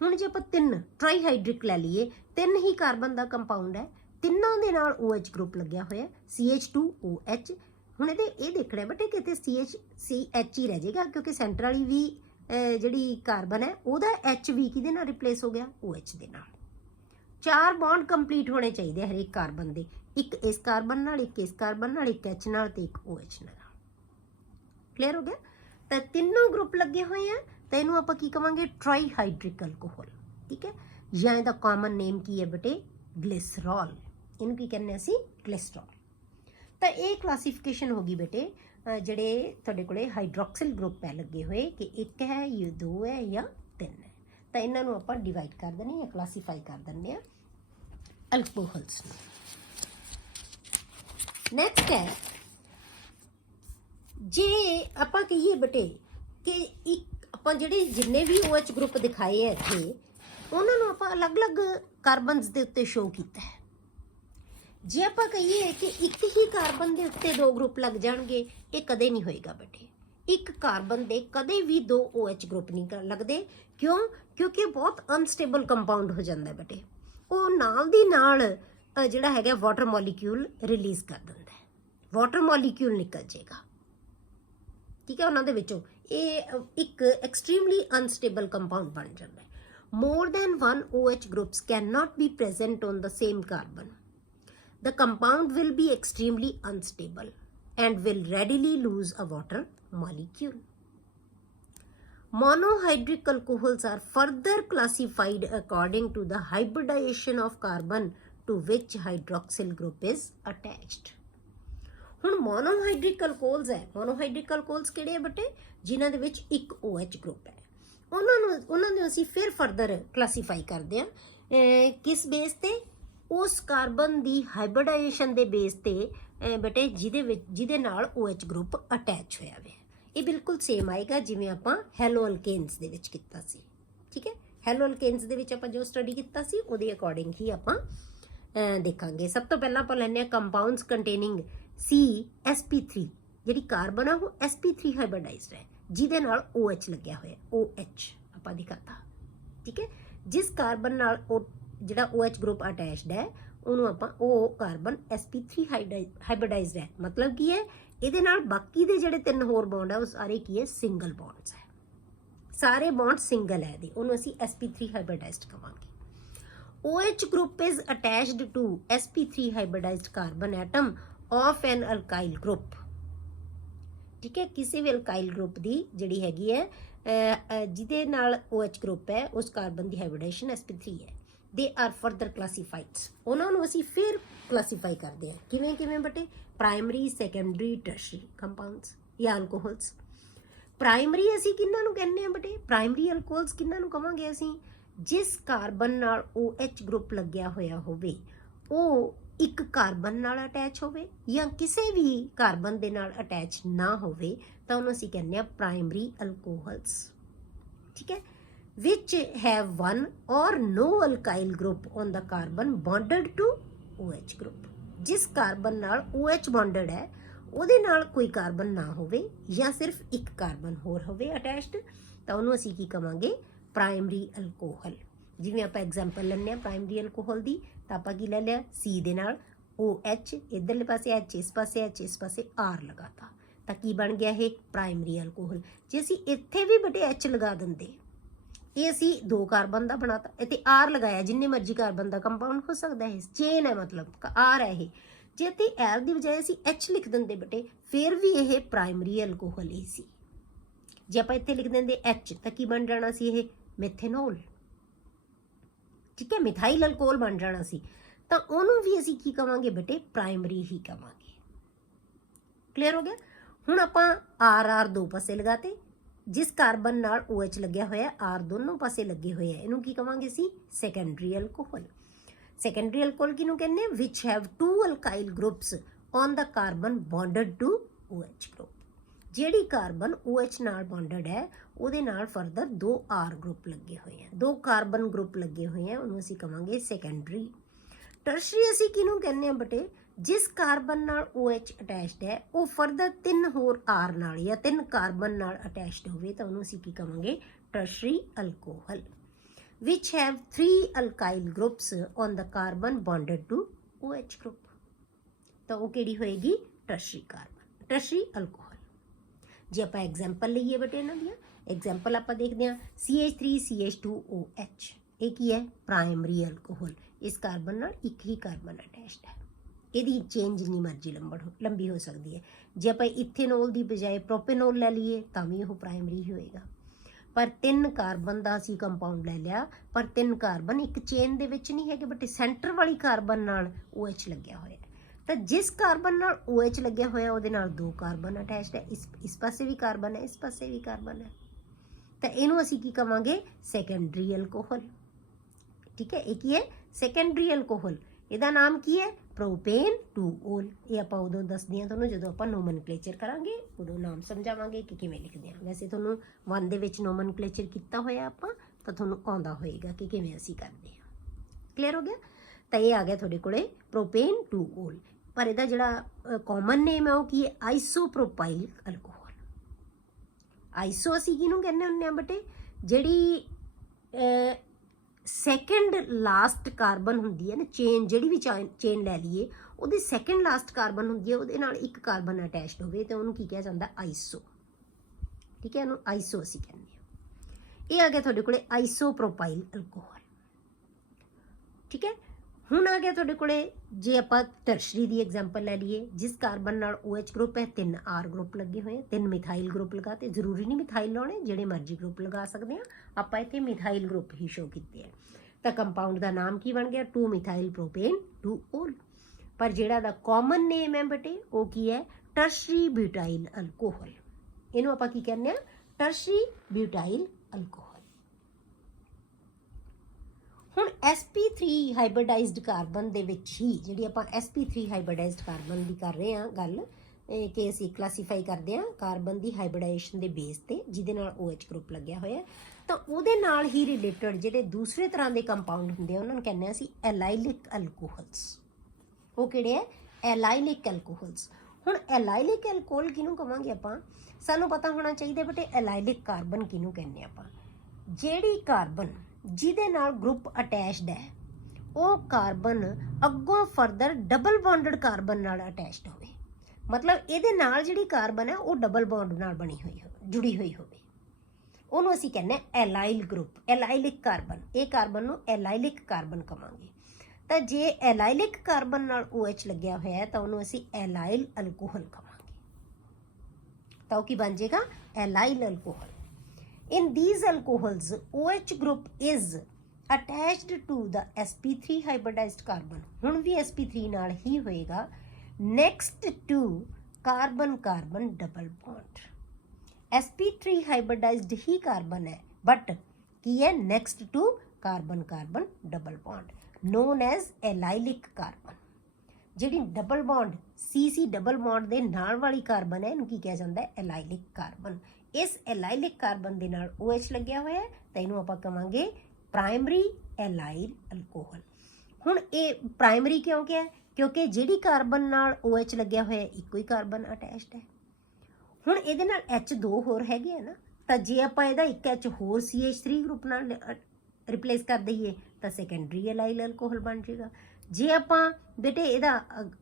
ਹੁਣ ਜੇ ਆਪਾਂ ਤਿੰਨ ਟ੍ਰਾਈਹਾਈਡਰਿਕ ਲੈ ਲਈਏ, ਤਿੰਨ ਹੀ ਕਾਰਬਨ ਦਾ ਕੰਪਾਊਂਡ ਹੈ, ਤਿੰਨਾਂ ਦੇ ਨਾਲ OH ਗਰੁੱਪ ਲੱਗਿਆ ਹੋਇਆ CH2OH। ਹੁਣ ਇਹ ਦੇਖਣਾ ਬੇਟੇ ਕਿਤੇ CH ਹੀ ਰਹਿ ਜਾਏਗਾ, ਕਿਉਂਕਿ ਸੈਂਟਰ ਵਾਲੀ ਵੀ ਜਿਹੜੀ ਕਾਰਬਨ ਹੈ ਉਹਦਾ H ਵੀ ਕਿਹਦੇ ਨਾਲ ਰਿਪਲੇਸ ਹੋ ਗਿਆ? OH ਦੇ ਨਾਲ। 4 ਬੌਂਡ ਕੰਪਲੀਟ ਹੋਣੇ ਚਾਹੀਦੇ ਹਰੇਕ ਕਾਰਬਨ ਦੇ, ਇੱਕ ਇਸ ਕਾਰਬਨ ਨਾਲ, ਇੱਕ ਇਸ ਕਾਰਬਨ ਨਾਲ, ਇੱਕ H ਨਾਲ ਤੇ ਇੱਕ OH ਨਾਲ। ਕਲੀਅਰ ਹੋ ਗਿਆ? ਤਾਂ ਤਿੰਨੋਂ ਗਰੁੱਪ ਲੱਗੇ ਹੋਏ ਆ, ਤਾਂ ਇਹਨੂੰ ਆਪਾਂ ਕੀ ਕਵਾਂਗੇ? ਟ੍ਰਾਈਹਾਈਡਰਿਕ ਅਲਕੋਹਲ। ਠੀਕ ਹੈ, ਜਾਂ ਇਹਦਾ ਕਾਮਨ ਨੇਮ ਕੀ ਹੈ ਬੇਟੇ? ਗਲਿਸਰੋਲ। ਇਹਨੂੰ ਕੀ ਕਹਿੰਦੇ ਅਸੀਂ? ਗਲਿਸਰੋਲ। ਤਾਂ ਇਹ ਕਲਾਸੀਫਿਕੇਸ਼ਨ ਹੋ ਗਈ ਬੇਟੇ ਜਿਹੜੇ ਤੁਹਾਡੇ ਕੋਲੇ ਹਾਈਡਰੋਕਸਿਲ ਗਰੁੱਪ ਹੈ ਲੱਗੇ ਹੋਏ, ਕਿ ਇੱਕ ਹੈ ਜਾਂ ਦੋ ਹੈ ਜਾਂ ਤਿੰਨ ਹੈ, ਤਾਂ ਇਹਨਾਂ ਨੂੰ ਆਪਾਂ ਡਿਵਾਈਡ ਕਰ ਦਿੰਦੇ ਜਾਂ ਕਲਾਸੀਫਾਈ ਕਰ ਦਿੰਦੇ ਆ ਅਲਕੋਹਲਸ ਨੂੰ। ਨੈਕਸਟ ਹੈ, ਜੇ ਆਪਾਂ ਕਹੀਏ ਬੇਟੇ ਕਿ ਇੱਕ ਆਪਾਂ ਜਿਹੜੇ ਜਿੰਨੇ ਵੀ OH ਗਰੁੱਪ ਦਿਖਾਏ ਹੈ ਇੱਥੇ, ਉਹਨਾਂ ਨੂੰ ਆਪਾਂ ਅਲੱਗ-ਅਲੱਗ ਕਾਰਬਨਸ ਦੇ ਉੱਤੇ ਸ਼ੋਅ ਕੀਤਾ ਹੈ। ਜੇ ਆਪਾਂ ਕਹੀਏ ਕਿ ਇੱਕ ਹੀ ਕਾਰਬਨ ਦੇ ਉੱਤੇ ਦੋ ਗਰੁੱਪ ਲੱਗ ਜਾਣਗੇ, ਇਹ ਕਦੇ ਨਹੀਂ ਹੋਏਗਾ ਬੇਟੇ। ਇੱਕ ਕਾਰਬਨ ਦੇ ਕਦੇ ਵੀ ਦੋ OH ਗਰੁੱਪ ਨਹੀਂ ਲੱਗਦੇ। ਕਿਉਂ? ਕਿਉਂਕਿ ਬਹੁਤ ਅਨਸਟੇਬਲ ਕੰਪਾਊਂਡ ਹੋ ਜਾਂਦਾ ਬੇਟੇ, ਉਹ ਨਾਲ ਦੀ ਨਾਲ ਜਿਹੜਾ ਹੈਗਾ ਵਾਟਰ ਮੋਲੀਕਿਊਲ ਰਿਲੀਜ਼ ਕਰ ਦਿੰਦਾ ਹੈ, ਵਾਟਰ ਮੋਲੀਕਿਊਲ ਨਿਕਲ ਜਾਏਗਾ। ਠੀਕ ਹੈ, ਉਹਨਾਂ ਦੇ ਵਿੱਚੋਂ ਇਹ ਇੱਕ ਐਕਸਟ੍ਰੀਮਲੀ ਅਨਸਟੇਬਲ ਕੰਪਾਊਂਡ ਬਣ ਜਾਂਦਾ ਹੈ। More than one OH groups cannot be present on the same carbon. The compound will be extremely unstable and will readily lose a water molecule. Monohydric alcohols are further classified according to the hybridization of carbon to which hydroxyl group is attached. ਹੁਣ ਮੋਨੋਹਾਈਡਰਿਕ alcohols ਹੈ, ਮੋਨੋਹਾਈਡਰਿਕ alcohols ਕਿਹੜੇ ਆ ਬੇਟੇ? ਜਿਨ੍ਹਾਂ ਦੇ ਵਿੱਚ ਇੱਕ OH group ਹੈ, ਉਹਨਾਂ ਨੂੰ ਅਸੀਂ ਫਿਰ ਫਰਦਰ ਕਲਾਸੀਫਾਈ ਕਰਦੇ ਹਾਂ ਕਿਸ ਬੇਸ ਤੇ? ਉਸ ਕਾਰਬਨ ਦੀ ਹਾਈਬ੍ਰਿਡਾਈਜੇਸ਼ਨ ਦੇ ਬੇਸ ਤੇ ਬੇਟੇ ਜਿਹਦੇ ਨਾਲ OH ਗਰੁੱਪ ਅਟੈਚ ਹੋਇਆ ਹੋਵੇ। ਇਹ ਬਿਲਕੁਲ ਸੇਮ ਆਏਗਾ ਜਿਵੇਂ ਆਪਾਂ ਹੈਲੋ ਅਲਕੇਨਸ ਦੇ ਵਿੱਚ ਕੀਤਾ ਸੀ। ਠੀਕ ਹੈ, ਹੈਲੋ ਅਲਕੇਨਸ ਦੇ ਵਿੱਚ ਆਪਾਂ ਜੋ ਸਟੱਡੀ ਕੀਤਾ ਸੀ ਉਹਦੇ ਅਕੋਰਡਿੰਗ ਹੀ ਆਪਾਂ ਦੇਖਾਂਗੇ। ਸਭ ਤੋਂ ਪਹਿਲਾਂ ਆਪਾਂ ਲੈਂਦੇ ਹਾਂ ਕੰਪਾਊਂਡਸ ਕੰਟੇਨਿੰਗ CsP3, ਜਿਹੜੀ ਕਾਰਬਨ ਆ ਉਹ sp3 ਹਾਈਬ੍ਰਿਡਾਈਜ਼ਡ ਹੈ, ਜਿਹਦੇ ਨਾਲ OH ਲੱਗਿਆ ਹੋਇਆ, OH ਆਪਾਂ ਦਿਖਾਤਾ। ਠੀਕ ਹੈ, ਜਿਸ ਕਾਰਬਨ ਨਾਲ ਉਹ ਜਿਹੜਾ OH ਗਰੁੱਪ ਅਟੈਚਡ ਹੈ ਉਹਨੂੰ ਆਪਾਂ ਉਹ ਕਾਰਬਨ sp3 ਹਾਈਬ੍ਰਿਡਾਈਜ਼ਡ ਹੈ। ਮਤਲਬ ਕੀ ਹੈ? ਇਹਦੇ ਨਾਲ ਬਾਕੀ ਦੇ ਜਿਹੜੇ ਤਿੰਨ ਹੋਰ ਬੌਂਡ ਹੈ ਉਹ ਸਾਰੇ ਕੀ ਹੈ? ਸਿੰਗਲ ਬੌਂਡਸ ਹੈ, ਸਾਰੇ ਬੌਂਡ ਸਿੰਗਲ ਹੈ ਇਹਦੇ, ਉਹਨੂੰ ਅਸੀਂ sp3 ਹਾਈਬ੍ਰਿਡਾਈਜ਼ਡ ਕਵਾਂਗੇ। OH group is attached to sp3 hybridized carbon atom of an alkyl group. ਠੀਕ ਹੈ, ਕਿਸੇ ਵੀ ਅਲਕਾਈਲ ਗਰੁੱਪ ਦੀ ਜਿਹੜੀ ਹੈਗੀ ਹੈ ਜਿਹਦੇ ਨਾਲ OH ਗਰੁੱਪ ਹੈ ਉਸ ਕਾਰਬਨ ਦੀ ਹਾਈਬ੍ਰਿਡਾਈਜੇਸ਼ਨ sp3 ਹੈ। ਦੇ ਆਰ ਫਰਦਰ ਕਲਾਸੀਫਾਈਡ, ਉਹਨਾਂ ਨੂੰ ਅਸੀਂ ਫਿਰ ਕਲਾਸੀਫਾਈ ਕਰਦੇ ਹਾਂ। ਕਿਵੇਂ ਬੇਟੇ? ਪ੍ਰਾਇਮਰੀ, ਸੈਕੰਡਰੀ, ਟਰਸ਼ਰੀ ਕੰਪਾਊਂਡਸ ਜਾਂ ਅਲਕੋਹਲਸ। ਪ੍ਰਾਇਮਰੀ ਅਸੀਂ ਕਿਹਨਾਂ ਨੂੰ ਕਹਿੰਦੇ ਹਾਂ ਬੇਟੇ? ਪ੍ਰਾਇਮਰੀ ਅਲਕੋਹਲਸ ਕਿਹਨਾਂ ਨੂੰ ਕਵਾਂਗੇ ਅਸੀਂ? ਜਿਸ ਕਾਰਬਨ ਨਾਲ OH ਗਰੁੱਪ ਲੱਗਿਆ ਹੋਇਆ ਹੋਵੇ, ਉਹ ਇੱਕ ਕਾਰਬਨ ਨਾਲ ਅਟੈਚ ਹੋਵੇ ਜਾਂ ਕਿਸੇ ਵੀ ਕਾਰਬਨ ਦੇ ਨਾਲ ਅਟੈਚ ਨਾ ਹੋਵੇ, ਤਾਂ ਉਹਨੂੰ ਅਸੀਂ ਕਹਿੰਦੇ ਹਾਂ ਪ੍ਰਾਇਮਰੀ ਅਲਕੋਹਲਸ। ਠੀਕ ਹੈ, which have one or no alkyl group on the carbon bonded to OH group। जिस कार्बन नाल OH बॉन्डेड है ਉਹਦੇ ਨਾਲ ਕੋਈ ਕਾਰਬਨ ਨਾ ਹੋਵੇ ਜਾਂ ਸਿਰਫ ਇੱਕ ਕਾਰਬਨ ਹੋਰ ਹੋਵੇ ਅਟੈਚਡ, ਤਾਂ ਉਹਨੂੰ ਅਸੀਂ ਕੀ ਕਵਾਂਗੇ, ਪ੍ਰਾਇਮਰੀ ਅਲਕੋਹਲ। ਜਿਵੇਂ ਆਪਾਂ ਐਗਜ਼ਾਮਪਲ ਲੈਂਦੇ ਹਾਂ ਪ੍ਰਾਇਮਰੀ ਅਲਕੋਹਲ ਦੀ, ਤਾਂ ਆਪਾਂ ਕੀ ਲੈ ਲਿਆ, C ਦੇ ਨਾਲ OH, ਇੱਧਰਲੇ ਪਾਸੇ H, ਇਸ ਪਾਸੇ H, ਇਸ ਪਾਸੇ R ਲਗਾਤਾ, ਤਾਂ ਕੀ ਬਣ ਗਿਆ ਇਹ ਪ੍ਰਾਇਮਰੀ ਅਲਕੋਹਲ। ਜੇ ਅਸੀਂ ਇੱਥੇ ਵੀ ਬਟੇ H ਲਗਾ ਦਿੰਦੇ, ਇਹ ਅਸੀਂ 2 ਕਾਰਬਨ ਦਾ ਬਣਾਤਾ, ਇੱਥੇ R ਲਗਾਇਆ, ਜਿੰਨੇ ਮਰਜ਼ੀ ਕਾਰਬਨ ਦਾ ਕੰਪਾਊਂਡ ਹੋ ਸਕਦਾ ਹੈ, ਚੇਨ ਹੈ ਮਤਲਬ R ਹੈ ਇਹ। ਜੇ ਤੇ L ਦੀ ਬਜਾਏ ਅਸੀਂ H ਲਿਖ ਦਿੰਦੇ ਬਟੇ, ਫਿਰ ਵੀ ਇਹ ਪ੍ਰਾਇਮਰੀ ਅਲਕੋਹਲ ਹੀ ਸੀ। ਜੇ ਆਪਾਂ ਇੱਥੇ ਲਿਖ ਦਿੰਦੇ H, ਤਾਂ ਕੀ ਬਣ ਜਾਣਾ ਸੀ ਇਹ, ਮਿਥੇਨੋਲ। ਠੀਕ ਹੈ, ਮਿਥਾਈਲ ਅਲਕੋਹਲ ਬਣ ਜਾਣਾ ਸੀ, ਤਾਂ ਉਹਨੂੰ ਵੀ ਅਸੀਂ ਕੀ ਕਵਾਂਗੇ ਬੇਟੇ, ਪ੍ਰਾਇਮਰੀ ਹੀ ਕਵਾਂਗੇ। ਕਲੀਅਰ ਹੋ ਗਿਆ। ਹੁਣ ਆਪਾਂ R 2 ਪਾਸੇ ਲਗਾਤੇ, ਜਿਸ ਕਾਰਬਨ ਨਾਲ OH ਲੱਗਿਆ ਹੋਇਆ, R ਦੋਨੋਂ ਪਾਸੇ ਲੱਗੇ ਹੋਏ ਆ, ਇਹਨੂੰ ਕੀ ਕਵਾਂਗੇ ਸੀ, ਸੈਕੰਡਰੀ ਅਲਕੋਹਲ। ਸੈਕੰਡਰੀ ਅਲਕੋਹਲ ਕਿਹਨੂੰ ਕਹਿੰਦੇ ਆ, which have 2 alkyl groups on the carbon bonded to OH group. ਜਿਹੜੀ ਕਾਰਬਨ OH ਨਾਲ ਬੌਂਡਡ ਹੈ ਉਹਦੇ ਨਾਲ ਫਰਦਰ 2 R ਗਰੁੱਪ ਲੱਗੇ ਹੋਏ ਆ, 2 ਕਾਰਬਨ ਗਰੁੱਪ ਲੱਗੇ ਹੋਏ ਆ, ਉਹਨੂੰ ਅਸੀਂ ਕਵਾਂਗੇ ਸੈਕੰਡਰੀ। ਟਰਸ਼ਰੀ ਅਸੀਂ ਕਿਹਨੂੰ ਕਹਿੰਦੇ ਆ ਬਟੇ, ਜਿਸ ਕਾਰਬਨ ਨਾਲ OH ਅਟੈਚਡ ਹੈ ਉਹ ਫਰਦਰ 3 ਹੋਰ R ਨਾਲ ਜਾਂ 3 ਕਾਰਬਨ ਨਾਲ ਅਟੈਚਡ ਹੋਵੇ, ਤਾਂ ਉਹਨੂੰ ਅਸੀਂ ਕੀ ਕਵਾਂਗੇ, tertiary alcohol. which have 3 alkyl groups on the carbon bonded to OH group, ਤਾਂ ਉਹ ਕਿਹੜੀ ਹੋਏਗੀ, ਟਰਸ਼ਰੀ ਕਾਰਬਨ, ਟਰਸ਼ਰੀ ਅਲਕੋਹਲ। ਜੇ ਆਪਾਂ ਐਗਜ਼ਾਮਪਲ ਲਈਏ ਬਟੇ ਇਹਨਾਂ ਦੀਆਂ, ਐਗਜ਼ਾਮਪਲ ਆਪਾਂ ਦੇਖਦੇ ਹਾਂ CH3CH2OH, ਇਹ ਕੀ ਹੈ, ਪ੍ਰਾਇਮਰੀ ਅਲਕੋਹਲ। ਇਸ ਕਾਰਬਨ ਨਾਲ ਇੱਕ ਹੀ ਕਾਰਬਨ ਅਟੈਚਡ ਹੈ, ਇਹਦੀ ਚੇਨ ਜਿੰਨੀ ਮਰਜ਼ੀ ਲੰਬੀ ਹੋ ਸਕਦੀ ਹੈ। ਜੇ ਆਪਾਂ ਇਥੇਨੋਲ ਦੀ ਬਜਾਏ ਪ੍ਰੋਪੇਨੋਲ ਲੈ ਲਈਏ ਤਾਂ ਵੀ ਉਹ ਪ੍ਰਾਇਮਰੀ ਹੀ ਹੋਏਗਾ। ਪਰ 3 ਕਾਰਬਨ ਦਾ ਅਸੀਂ ਕੰਪਾਊਂਡ ਲੈ ਲਿਆ, ਪਰ 3 ਕਾਰਬਨ ਇੱਕ ਚੇਨ ਦੇ ਵਿੱਚ ਨਹੀਂ ਹੈਗੇ, ਬਟ ਸੈਂਟਰ ਵਾਲੀ ਕਾਰਬਨ ਨਾਲ OH ਲੱਗਿਆ ਹੋਇਆ, ਤਾਂ ਜਿਸ ਕਾਰਬਨ ਨਾਲ OH ਲੱਗਿਆ ਹੋਇਆ ਉਹਦੇ ਨਾਲ 2 ਕਾਰਬਨ ਅਟੈਚਡ ਹੈ, ਇਸ ਪਾਸੇ ਵੀ ਕਾਰਬਨ ਹੈ, ਇਸ ਪਾਸੇ ਵੀ ਕਾਰਬਨ ਹੈ, ਤਾਂ ਇਹਨੂੰ ਅਸੀਂ ਕੀ ਕਵਾਂਗੇ, ਸੈਕੰਡਰੀ ਅਲਕੋਹਲ। ਠੀਕ ਹੈ, ਇਹ ਕੀ ਹੈ, ਸੈਕੰਡਰੀ ਅਲਕੋਹਲ। ਇਹਦਾ ਨਾਮ ਕੀ ਹੈ, ਪ੍ਰੋਪੇਨ 2-ਓਲ। ਇਹ ਆਪਾਂ ਉਦੋਂ ਦੱਸਦੇ ਹਾਂ ਤੁਹਾਨੂੰ ਜਦੋਂ ਆਪਾਂ ਨੋਮਨਕਲੇਚਰ ਕਰਾਂਗੇ, ਉਦੋਂ ਨਾਮ ਸਮਝਾਵਾਂਗੇ ਕਿ ਕਿਵੇਂ ਲਿਖਦੇ ਹਾਂ। ਵੈਸੇ ਤੁਹਾਨੂੰ 1 ਦੇ ਵਿੱਚ ਨੋਮਨਕਲੇਚਰ ਕੀਤਾ ਹੋਇਆ ਆਪਾਂ, ਤਾਂ ਤੁਹਾਨੂੰ ਆਉਂਦਾ ਹੋਏਗਾ ਕਿ ਕਿਵੇਂ ਅਸੀਂ ਕਰਦੇ ਹਾਂ। ਕਲੀਅਰ ਹੋ ਗਿਆ। ਤਾਂ ਇਹ ਆ ਗਿਆ ਤੁਹਾਡੇ ਕੋਲੇ ਪ੍ਰੋਪੇਨ 2-ਓਲ, ਪਰ ਇਹਦਾ ਜਿਹੜਾ ਕਾਮਨ ਨੇਮ ਹੈ ਉਹ ਕੀ ਹੈ, ਆਈਸੋਪ੍ਰੋਪਾਈਲ ਅਲਕੋਹਲ। ਆਈਸੋ ਅਸੀਂ ਕਿਹਨੂੰ ਕਹਿੰਦੇ ਹੁੰਦੇ ਹਾਂ ਬਟੇ, ਜਿਹੜੀ ਸੈਕਿੰਡ ਲਾਸਟ ਕਾਰਬਨ ਹੁੰਦੀ ਹੈ ਨਾ, ਚੇਨ ਜਿਹੜੀ ਵੀ ਚੇਨ ਲੈ ਲਈਏ, ਉਹਦੀ ਸੈਕਿੰਡ ਲਾਸਟ ਕਾਰਬਨ ਹੁੰਦੀ ਹੈ, ਉਹਦੇ ਨਾਲ ਇੱਕ ਕਾਰਬਨ ਅਟੈਚਡ ਹੋਵੇ, ਤੇ ਉਹਨੂੰ ਕੀ ਕਿਹਾ ਜਾਂਦਾ, ਆਈਸੋ। ਠੀਕ ਹੈ, ਉਹਨੂੰ ਆਈਸੋ ਅਸੀਂ ਕਹਿੰਦੇ ਹਾਂ। ਇਹ ਆ ਗਿਆ ਤੁਹਾਡੇ ਕੋਲੇ ਆਈਸੋਪ੍ਰੋਪਾਈਲ ਅਲਕੋਹਲ। ਠੀਕ ਹੈ, ਹੁਣ ਆ ਗਿਆ ਤੁਹਾਡੇ ਕੋਲੇ, ਜੇ ਆਪਾਂ ਟਰਸ਼ਰੀ ਦੀ ਐਗਜ਼ਾਮਪਲ ਲੈ ਲਈਏ, ਜਿਸ ਕਾਰਬਨ ਨਾਲ OH ਗਰੁੱਪ ਹੈ, 3 R ਗਰੁੱਪ ਲੱਗੇ ਹੋਏ, 3 ਮਿਥਾਈਲ ਗਰੁੱਪ ਲਗਾਤੇ। ਜ਼ਰੂਰੀ ਨਹੀਂ ਮਿਥਾਈਲ ਲਾਉਣੇ, ਜਿਹੜੇ ਮਰਜ਼ੀ ਗਰੁੱਪ ਲਗਾ ਸਕਦੇ ਹਾਂ, ਆਪਾਂ ਇੱਥੇ ਮਿਥਾਈਲ ਗਰੁੱਪ ਹੀ ਸ਼ੋ ਕੀਤੇ ਹੈ। ਤਾਂ ਕੰਪਾਊਂਡ ਦਾ ਨਾਮ ਕੀ ਬਣ ਗਿਆ, 2 ਮਿਥਾਈਲ ਪ੍ਰੋਪੇਨ 2-ਓਲ। ਪਰ ਜਿਹੜਾ ਦਾ ਕਾਮਨ ਨੇਮ ਹੈ ਬੇਟੇ ਉਹ ਕੀ ਹੈ, ਟਰਸ਼ਰੀ ਬਿਊਟਾਈਲ ਅਲਕੋਹਲ। ਇਹਨੂੰ ਆਪਾਂ ਕੀ ਕਹਿੰਦੇ ਆ, ਟਰਸ਼ਰੀ ਬਿਊਟਾਈਲ ਅਲਕੋਹਲ। ਹੁਣ sp3 ਹਾਈਬ੍ਰਿਡਾਈਜ਼ਡ ਕਾਰਬਨ ਦੇ ਵਿੱਚ ਹੀ, ਜਿਹੜੀ ਆਪਾਂ sp3 ਹਾਈਬ੍ਰਿਡਾਈਜ਼ਡ ਕਾਰਬਨ ਦੀ ਕਰ ਰਹੇ ਹਾਂ ਗੱਲ, ਕਿ ਅਸੀਂ ਕਲਾਸੀਫਾਈ ਕਰਦੇ ਹਾਂ ਕਾਰਬਨ ਦੀ ਹਾਈਬ੍ਰਿਡਾਈਜੇਸ਼ਨ ਦੇ ਬੇਸ ਤੇ, ਜਿਹਦੇ ਨਾਲ OH ਗਰੁੱਪ ਲੱਗਿਆ ਹੋਇਆ, ਤਾਂ ਉਹਦੇ ਨਾਲ ਹੀ ਰਿਲੇਟਡ ਜਿਹੜੇ ਦੂਸਰੇ ਤਰ੍ਹਾਂ ਦੇ ਕੰਪਾਊਂਡ ਹੁੰਦੇ ਆ ਉਹਨਾਂ ਨੂੰ ਕਹਿੰਦੇ ਆ ਅਸੀਂ ਐਲਾਈਲਿਕ ਅਲਕੋਹਲਸ। ਉਹ ਕਿਹੜੇ ਹੈ, ਐਲਾਈਲਿਕ ਅਲਕੋਹਲਸ। ਹੁਣ ਐਲਾਈਲਿਕ ਅਲਕੋਹਲ ਕਿਹਨੂੰ ਕਵਾਂਗੇ ਆਪਾਂ, ਸਾਨੂੰ ਪਤਾ ਹੋਣਾ ਚਾਹੀਦਾ ਬੇਟੇ ਐਲਾਈਲਿਕ ਕਾਰਬਨ ਕਿਹਨੂੰ ਕਹਿੰਦੇ ਆਪਾਂ, ਜਿਹੜੀ ਕਾਰਬਨ ਜਿਹਦੇ ਨਾਲ ਗਰੁੱਪ ਅਟੈਚਡ ਹੈ ਉਹ ਕਾਰਬਨ ਅੱਗੋਂ ਫਰਦਰ ਡਬਲ ਬੌਂਡਡ ਕਾਰਬਨ ਨਾਲ ਅਟੈਚਡ ਹੋਵੇ, ਮਤਲਬ ਇਹਦੇ ਨਾਲ ਜਿਹੜੀ ਕਾਰਬਨ ਹੈ ਉਹ ਡਬਲ ਬੌਂਡ ਨਾਲ ਜੁੜੀ ਹੋਈ ਹੋਵੇ, ਉਹਨੂੰ ਅਸੀਂ ਕਹਿੰਦੇ ਹਾਂ ਐਲਾਈਲ ਗਰੁੱਪ, ਐਲਾਈਲਿਕ ਕਾਰਬਨ। ਇਹ ਕਾਰਬਨ ਨੂੰ ਐਲਾਈਲਿਕ ਕਾਰਬਨ ਕਵਾਂਗੇ। ਤਾਂ ਜੇ ਐਲਾਈਲਿਕ ਕਾਰਬਨ ਨਾਲ OH ਲੱਗਿਆ ਹੋਇਆ ਹੈ ਤਾਂ ਉਹਨੂੰ ਅਸੀਂ ਐਲਾਈਲ ਅਲਕੋਹਲ ਕਵਾਂਗੇ, ਤਾਂ ਉਹ ਕੀ ਬਣ ਜਾਏਗਾ, ਐਲਾਈਲ alcohol. In these alcohols, OH group is attached to the sp3 hybridized carbon. ਹੁਣ ਵੀ sp3 ਨਾਲ ਹੀ ਹੋਏਗਾ, next to carbon-carbon double bond. sp3 hybridized he carbon ਹੈ, ਬਟ ਕੀ ਹੈ, next to carbon-carbon double bond, known as allylic carbon. ਜਿਹੜੀ double bond CC double bond ਦੇ ਨਾਲ ਵਾਲੀ carbon ਹੈ, ਇਹਨੂੰ ਕੀ ਕਿਹਾ ਜਾਂਦਾ ਹੈ, ਐਲਾਈਲਿਕ ਕਾਰਬਨ। इस एलाइलिक कार्बन के नाल OH लग्या होया तो इनू आपां कहांगे प्राइमरी एलाइल अल्कोहल। हुण ये प्राइमरी क्यों क्या क्योंकि जिहड़ी कार्बन नाल OH लग्या होया इक्को ही कार्बन अटैच्ड है। हुण इहदे नाल H2 होर हैगे आ ना, तो जे आपां इहदा एक H होर CH3 ग्रुप नाल रिप्लेस कर दईए तो सैकेंडरी एलाइल अल्कोहल बन जाएगा। जे आपां बेटे इहदा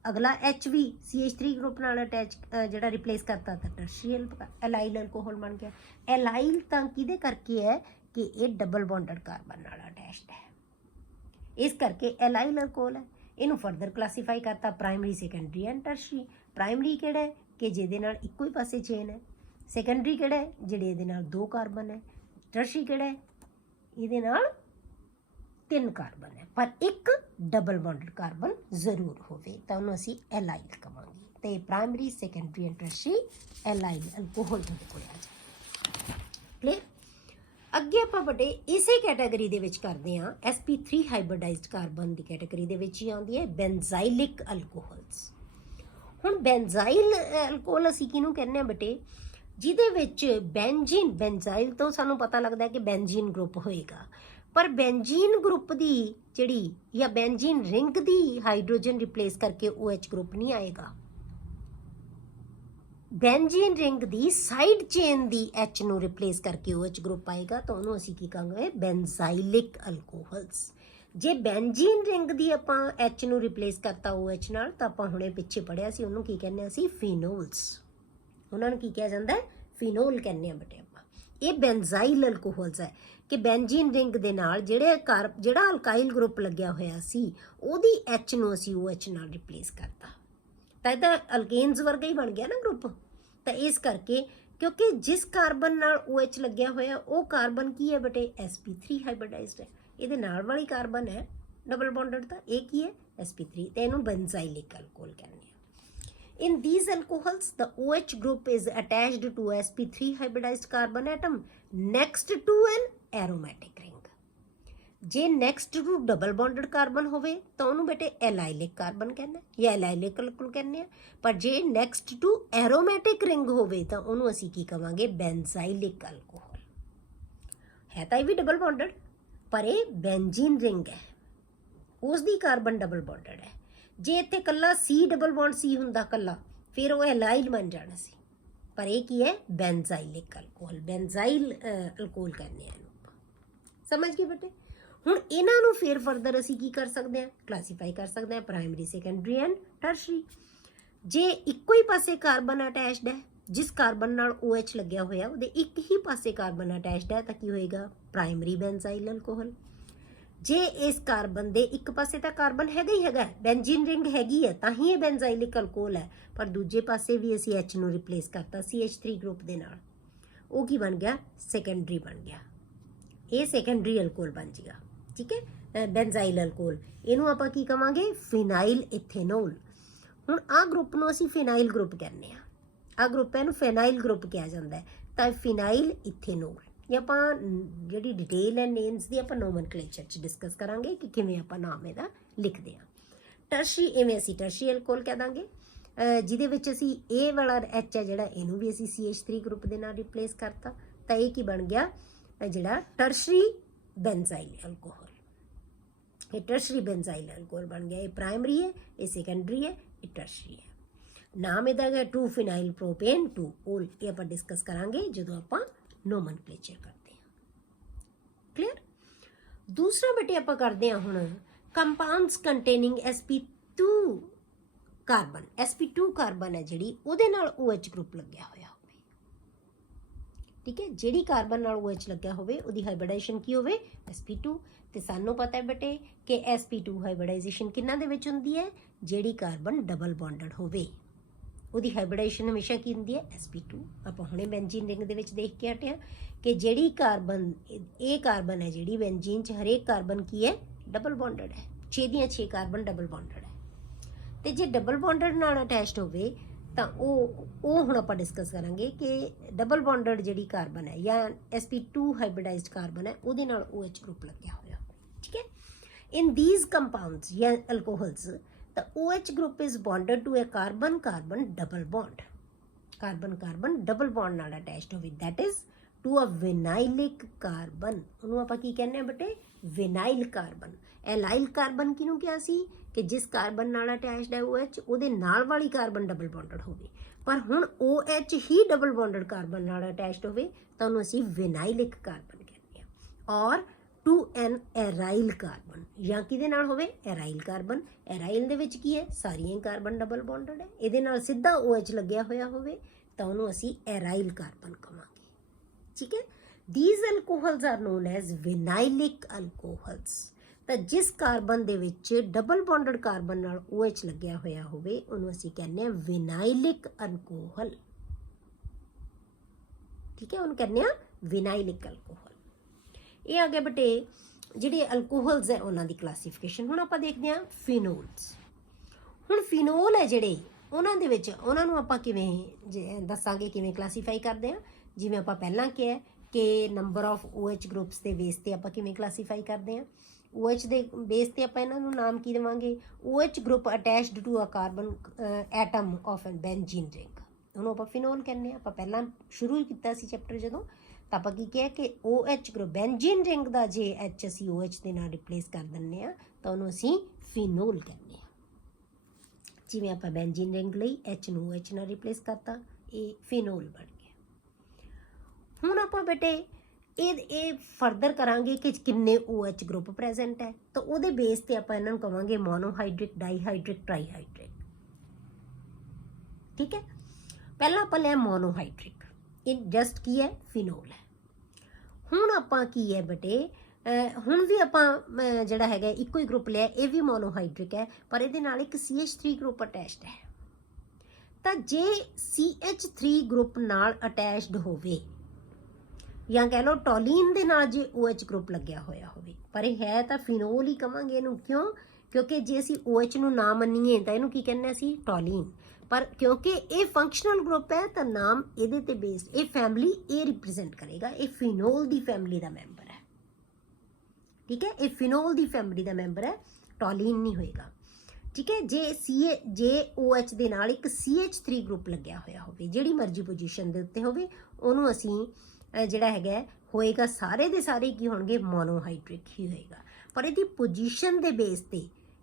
अगला H भी CH3 ग्रुप नाल अटैच जिहड़ा रिप्लेस करता तो टर्शियल एलाइल अल्कोहल बन गया। एलाइल तां किहदे करके है कि ये डबल बॉन्डेड कार्बन नाल अटैच्ड है, इस करके एलाइल अल्कोहल है। इनू फर्दर क्लासीफाई करता primary secondary and tertiary. Primary किहड़ा है कि जिहदे नाल इक्को ही पासे चेन है, सैकेंडरी किहड़ा है जिहड़े इहदे नाल 2 कार्बन है, टर्शरी किहड़ा है इहदे नाल 3 कार्बन है पर एक डबल बॉन्डेड कार्बन जरूर होवे तो उन्होंने असी एलाइल कहांगे। तो primary secondary and tertiary allyl alcohol तुहाडे कोल आ जाए। क्लीयर। अगे आपां बड़े इसे कैटेगरी दे विच करदे हां sp3 हाइब्रिडाइज्ड कार्बन की कैटेगरी दे विच ही आउंदी है बेंजाइलिक अल्कोहल्स। हुण बेंजाइल अल्कोहल असी किहनूं कहने बटे जिहदे विच बेंजीन, बेंजाइल तो सानूं पता लगदा है कि बेंजीन ग्रुप होएगा पर बेंजीन ग्रुप की जिहड़ी या बेंजीन रिंग की हाइड्रोजन रिप्लेस करके OH ग्रुप नहीं आएगा। बेंजीन रिंग की साइड चेन की H नूं रिप्लेस करके OH ग्रुप आएगा तो उन्होंने असीं की कहांगे बेंजाइलिक अल्कोहल्स। जे बेंजीन रिंग की आपां H नूं रिप्लेस करता OH नाल तो आपां हुणे पिछे पढ़िया सी उन्होंने की कहने असीं फिनोल्स। उन्होंने की कहा जाता है फिनोल कहने बटे आपां। ये बेंजाइल अल्कोहल्स है कि बेंजीन रिंग दे नाल जिहड़ा अल्काइल ग्रुप लग्या होया सी ओहदी H नूं असीं OH नाल रिप्लेस करता तो इहदा अल्केन्स वर्गा ही बन गया ना ग्रुप। तो इस करके क्योंकि जिस कार्बन नाल OH लग्या होया वो कार्बन की है बटे sp3 हाइब्रिडाइज्ड है, इहदे नाल वाली कार्बन है डबल बॉन्डेड तो एक ही है sp3 तो इहनूं बेंजाइलिक अल्कोहल कहने। In these alcohols, the OH group is attached to sp3 hybridized carbon atom next to an aromatic ring. J next to double bonded carbon होवे तो उन्होंने बेटे एलाइलिक कार्बन कहना या एलाइलिक अल्कोहल कहने, पर जे next to aromatic ring होवे तो उन्होंने असी की कहांगे बेंजाइलिक अल्कोहल। है तो ये भी डबल बॉन्डेड पर ये बेंजीन रिंग है, उसकी कार्बन डबल बॉन्डेड है। जे इत्थे कल्ला C डबल बॉन्ड C हुंदा कल्ला फिर वो एलाइल बन जाना सी, पर ये की है बेंजाइलिक अल्कोहल, बेंजाइल अल्कोहल कहने हैं। समझ गए बेटे। हुण इन्हां नूं फिर फर्दर असी की कर सकते हैं क्लासीफाई कर सकते हैं प्राइमरी सैकेंडरी एंड टर्शरी। जे इक्को ही पासे कार्बन अटैच्ड है, जिस कार्बन नाल OH लग्या होया उहदे एक ही पासे कार्बन अटैच्ड है तो की होएगा प्राइमरी बेंजाइल अल्कोहल। जे इस कार्बन दे एक पासे तो कार्बन हैगा ही हैगा, बेंजीन रिंग हैगी है तां ही ये बेंजाइलिक अल्कोहल है, पर दूजे पासे भी असी H नूं रिप्लेस करता CH3 ग्रुप दे नाल, वो की बन गया सैकेंडरी बन गया, ये सैकेंडरी अल्कोहल बन जाएगा। ठीक है, बेंजाइल अल्कोहल इनू आपां की कहांगे फिनाइल इथेनॉल। हुण आ ग्रुप नूं असी फिनाइल ग्रुप कहने आ ग्रुप इनू फिनाइल ग्रुप कहा जाता है तो फिनाइल इथेनॉल। या आपां जिहड़ी डिटेल है नेम्स की आपां नोमनक्लेचर च डिस्कस करांगे कि किवें आपां नाम इहदा लिखदे हां। टर्शरी इवें असीं टर्शरी अल्कोहल कह दांगे, जिहदे विच असीं ए वाला H है जिहड़ा इहनूं भी असीं CH3 ग्रुप दे नाल रिप्लेस करता तो ये की बन गया जिहड़ा टर्शरी बेंजाइल अल्कोहल। ये टर्शरी बेंजाइल अल्कोहल बन गया। ये प्राइमरी है, ये सैकेंडरी है, ये टर्शरी है। नाम इहदा है 2 फिनाइल प्रोपेन 2 ओल। ये आपां डिस्कस करांगे जदों आपां नोमनक्लेचर करते हैं। क्लियर। दूसरा बेटे आपां करते हैं हुण compounds containing sp2 carbon. sp2 carbon है जिहड़ी उहदे नाल OH ग्रुप लग्या होया होवे। ठीक है, जिहड़ी कार्बन नाल OH लग्या होवे उहदी हाइब्रिडाइजेशन की होवे sp2। ते सानू पता है बेटे कि sp2 हाइब्रिडाइजेशन किन्ना दे विच हुंदी है, जिहड़ी कार्बन डबल बॉन्डेड होवे ਉਹਦੀ ਹਾਈਬ੍ਰਿਡਾਈजेशन हमेशा की होंदी है sp2। ਆਪਾਂ ਹੁਣੇ ਬੈਂਜ਼ੀਨ ਰਿੰਗ ਦੇ ਵਿੱਚ देख के हटे कि ਜਿਹੜੀ कार्बन ए कार्बन है ਜਿਹੜੀ ਬੈਂਜ਼ੀਨ 'ਚ ਹਰੇਕ कार्बन की है डबल बॉन्डेड है, 6 ਦੀਆਂ 6 कार्बन डबल बॉन्डेड है। ਤੇ ਜੇ डबल बॉन्डेड ਨਾਲ ਅਟੈਚਡ ਹੋਵੇ ਤਾਂ ਉਹ ਹੁਣ ਆਪਾਂ डिस्कस ਕਰਾਂਗੇ कि डबल बॉन्डेड ਜਿਹੜੀ कार्बन है या sp2 ਹਾਈਬ੍ਰਿਡਾਈਜ਼ਡ कार्बन है ਉਹਦੇ ਨਾਲ OH ग्रुप ਲੱਗਿਆ ਹੋਇਆ। ठीक है, in these compounds या alcohols the OH group is bonded to a carbon-carbon double bond। Carbon carbon double bond ਨਾਲ ਅਟੈਚਡ ਹੋਵੇ, that is to a vinylic carbon. ਉਹਨੂੰ ਆਪਾਂ ਕੀ ਕਹਿੰਦੇ ਆ ਬੇਟੇ? ਵਿਨਾਈਲ ਕਾਰਬਨ। ਐਲਾਈਲ ਕਾਰਬਨ ਕਿਹਨੂੰ ਕਿਹਾ ਸੀ? ਕਿ ਜਿਸ ਕਾਰਬਨ ਨਾਲ ਅਟੈਚਡ ਹੈ OH, ਉਹਦੇ ਨਾਲ ਵਾਲੀ ਕਾਰਬਨ ਡਬਲ ਬੌਂਡਡ ਹੋਵੇ। ਪਰ ਹੁਣ OH ਹੀ ਡਬਲ ਬੌਂਡਡ ਕਾਰਬਨ ਨਾਲ ਅਟੈਚਡ ਹੋਵੇ ਤਾਂ ਉਹਨੂੰ ਅਸੀਂ ਵਿਨਾਈਲਿਕ ਕਾਰਬਨ ਕਹਿੰਦੇ ਹਾਂ। ਔਰ ਟੂ ਐਨ ਐਰਾਈਲ ਕਾਰਬਨ, ਜਾਂ ਕਿਹਦੇ ਨਾਲ ਹੋਵੇ? ਐਰਾਈਲ ਕਾਰਬਨ। ਐਰਾਈਲ ਦੇ ਵਿੱਚ ਕੀ ਹੈ? ਸਾਰੀਆਂ ਹੀ ਕਾਰਬਨ ਡਬਲ ਬੌਂਡਡ ਹੈ। ਇਹਦੇ ਨਾਲ ਸਿੱਧਾ OH ਲੱਗਿਆ ਹੋਇਆ ਹੋਵੇ ਤਾਂ ਉਹਨੂੰ ਅਸੀਂ ਐਰਾਈਲ ਕਾਰਬਨ ਕਹਾਂਗੇ। ਠੀਕ ਹੈ। these alcohols are known as vinylic alcohols। ਤਾਂ ਜਿਸ ਕਾਰਬਨ ਦੇ ਵਿੱਚ ਡਬਲ ਬੌਂਡਡ ਕਾਰਬਨ ਨਾਲ OH ਲੱਗਿਆ ਹੋਇਆ ਹੋਵੇ ਉਹਨੂੰ ਅਸੀਂ ਕਹਿੰਦੇ ਹਾਂ ਵਿਨਾਈਲਿਕ ਅਲਕੋਹਲ। ਠੀਕ ਹੈ, ਉਹਨੂੰ ਕਹਿੰਦੇ ਆ ਵਿਨਾਈਲਿਕ ਅਲਕੋਹਲ। ਇਹ ਆ ਗਏ ਬੇਟੇ ਜਿਹੜੇ ਅਲਕੋਹਲਸ ਹੈ ਉਹਨਾਂ ਦੀ ਕਲਾਸੀਫਿਕੇਸ਼ਨ। ਹੁਣ ਆਪਾਂ ਦੇਖਦੇ ਹਾਂ ਫਿਨੋਲਸ। ਹੁਣ ਫਿਨੋਲ ਹੈ ਜਿਹੜੇ, ਉਹਨਾਂ ਦੇ ਵਿੱਚ ਉਹਨਾਂ ਨੂੰ ਆਪਾਂ ਕਿਵੇਂ ਦੱਸਾਂਗੇ, ਕਿਵੇਂ ਕਲਾਸੀਫਾਈ ਕਰਦੇ ਹਾਂ। ਜਿਵੇਂ ਆਪਾਂ ਪਹਿਲਾਂ ਕਿਹਾ ਕਿ ਨੰਬਰ ਆਫ OH ਗਰੁੱਪਸ ਦੇ ਬੇਸ 'ਤੇ ਆਪਾਂ ਕਿਵੇਂ ਕਲਾਸੀਫਾਈ ਕਰਦੇ ਹਾਂ। OH ਦੇ ਬੇਸ 'ਤੇ ਆਪਾਂ ਇਹਨਾਂ ਨੂੰ ਨਾਮ ਕੀ ਦੇਵਾਂਗੇ? OH group attached to a carbon atom of an benzene ring, ਉਹਨੂੰ ਆਪਾਂ ਫਿਨੋਲ ਕਹਿੰਦੇ ਹਾਂ। ਆਪਾਂ ਪਹਿਲਾਂ ਸ਼ੁਰੂ ਹੀ ਕੀਤਾ ਸੀ ਚੈਪਟਰ ਜਦੋਂ, ਤਾਂ ਆਪਾਂ ਕੀ ਕਿਹਾ ਕਿ OH ਗਰੁੱਪ ਬੈਂਜ਼ੀਨ ਰਿੰਗ ਦਾ ਜੇ H ਅਸੀਂ OH ਦੇ ਨਾਲ ਰਿਪਲੇਸ ਕਰ ਦਿੰਦੇ ਹਾਂ ਤਾਂ ਉਹਨੂੰ ਅਸੀਂ ਫਿਨੋਲ ਕਹਿੰਦੇ ਹਾਂ। ਜਿਵੇਂ ਆਪਾਂ ਬੈਂਜ਼ੀਨ ਰਿੰਗ ਲਈ H ਨੂੰ OH ਨਾਲ ਰਿਪਲੇਸ ਕਰਤਾ, ਇਹ ਫਿਨੋਲ ਬਣ ਗਿਆ। ਹੁਣ ਆਪਾਂ ਬੇਟੇ ਇਹ ਫਰਦਰ ਕਰਾਂਗੇ ਕਿ ਕਿੰਨੇ OH ਗਰੁੱਪ ਪ੍ਰੈਜ਼ੈਂਟ ਹੈ, ਤਾਂ ਉਹਦੇ ਬੇਸ 'ਤੇ ਆਪਾਂ ਇਹਨਾਂ ਨੂੰ ਕਹਾਂਗੇ ਮੋਨੋਹਾਈਡਰਿਕ, ਡਾਈਹਾਈਡਰਿਕ, ਟ੍ਰਾਈਹਾਈਡਰਿਕ। ਠੀਕ ਹੈ, ਪਹਿਲਾਂ ਆਪਾਂ ਲਿਆ ਮੋਨੋਹਾਈਡਰਿਕ, ਇਹ ਜਸਟ ਕੀ ਹੈ? ਫਿਨੋਲ ਹੈ। ਹੁਣ ਆਪਾਂ ਕੀ ਹੈ ਬੇਟੇ, ਹੁਣ ਵੀ ਆਪਾਂ ਜਿਹੜਾ ਹੈਗਾ ਇੱਕੋ ਹੀ ਗਰੁੱਪ ਲਿਆ, ਇਹ ਵੀ ਮੋਨੋਹਾਈਡਰਿਕ ਹੈ ਪਰ ਇਹਦੇ ਨਾਲ ਇੱਕ CH3 ਗਰੁੱਪ ਅਟੈਚਡ ਹੈ। ਤਾਂ ਜੇ CH3 ਗਰੁੱਪ ਨਾਲ ਅਟੈਚਡ ਹੋਵੇ, ਜਾਂ ਕਹਿ ਲਓ ਟੋਲੀਨ ਦੇ ਨਾਲ ਜੇ OH ਗਰੁੱਪ ਲੱਗਿਆ ਹੋਇਆ ਹੋਵੇ, ਪਰ ਇਹ ਹੈ ਤਾਂ ਫਿਨੋਲ ਹੀ ਕਵਾਂਗੇ ਇਹਨੂੰ। ਕਿਉਂ? ਕਿਉਂਕਿ ਜੇ ਅਸੀਂ OH ਨੂੰ ਨਾ ਮੰਨੀਏ ਤਾਂ ਇਹਨੂੰ ਕੀ ਕਹਿੰਦੇ ਅਸੀਂ? ਟੋਲੀਨ। ਪਰ ਕਿਉਂਕਿ ਇਹ ਫੰਕਸ਼ਨਲ ਗਰੁੱਪ ਹੈ ਤਾਂ ਨਾਮ ਇਹਦੇ ਤੇ ਬੇਸਡ, ਇਹ ਫੈਮਿਲੀ ਇਹ ਰਿਪਰੈਜ਼ੈਂਟ ਕਰੇਗਾ, ਇਹ ਫਿਨੋਲ ਦੀ ਫੈਮਿਲੀ ਦਾ ਮੈਂਬਰ ਹੈ। ਠੀਕ ਹੈ, ਇਹ ਫਿਨੋਲ ਦੀ ਫੈਮਿਲੀ ਦਾ ਮੈਂਬਰ ਹੈ, ਟੋਲੀਨ ਨਹੀਂ ਹੋਏਗਾ। ਠੀਕ ਹੈ, ਜੇ OH ਦੇ ਨਾਲ ਇੱਕ CH3 ਗਰੁੱਪ ਲੱਗਿਆ ਹੋਇਆ ਹੋਵੇ, ਜਿਹੜੀ ਮਰਜ਼ੀ ਪੋਜੀਸ਼ਨ ਦੇ ਉੱਤੇ ਹੋਵੇ, ਉਹਨੂੰ ਅਸੀਂ ਜਿਹੜਾ ਹੈਗਾ ਹੋਏਗਾ, ਸਾਰੇ ਦੇ ਸਾਰੇ ਕੀ ਹੋਣਗੇ? ਮੋਨੋਹਾਈਡਰਿਕ ਹੀ ਹੋਏਗਾ। ਪਰ ਇਹਦੀ ਪੋਜੀਸ਼ਨ ਦੇ ਬੇਸ 'ਤੇ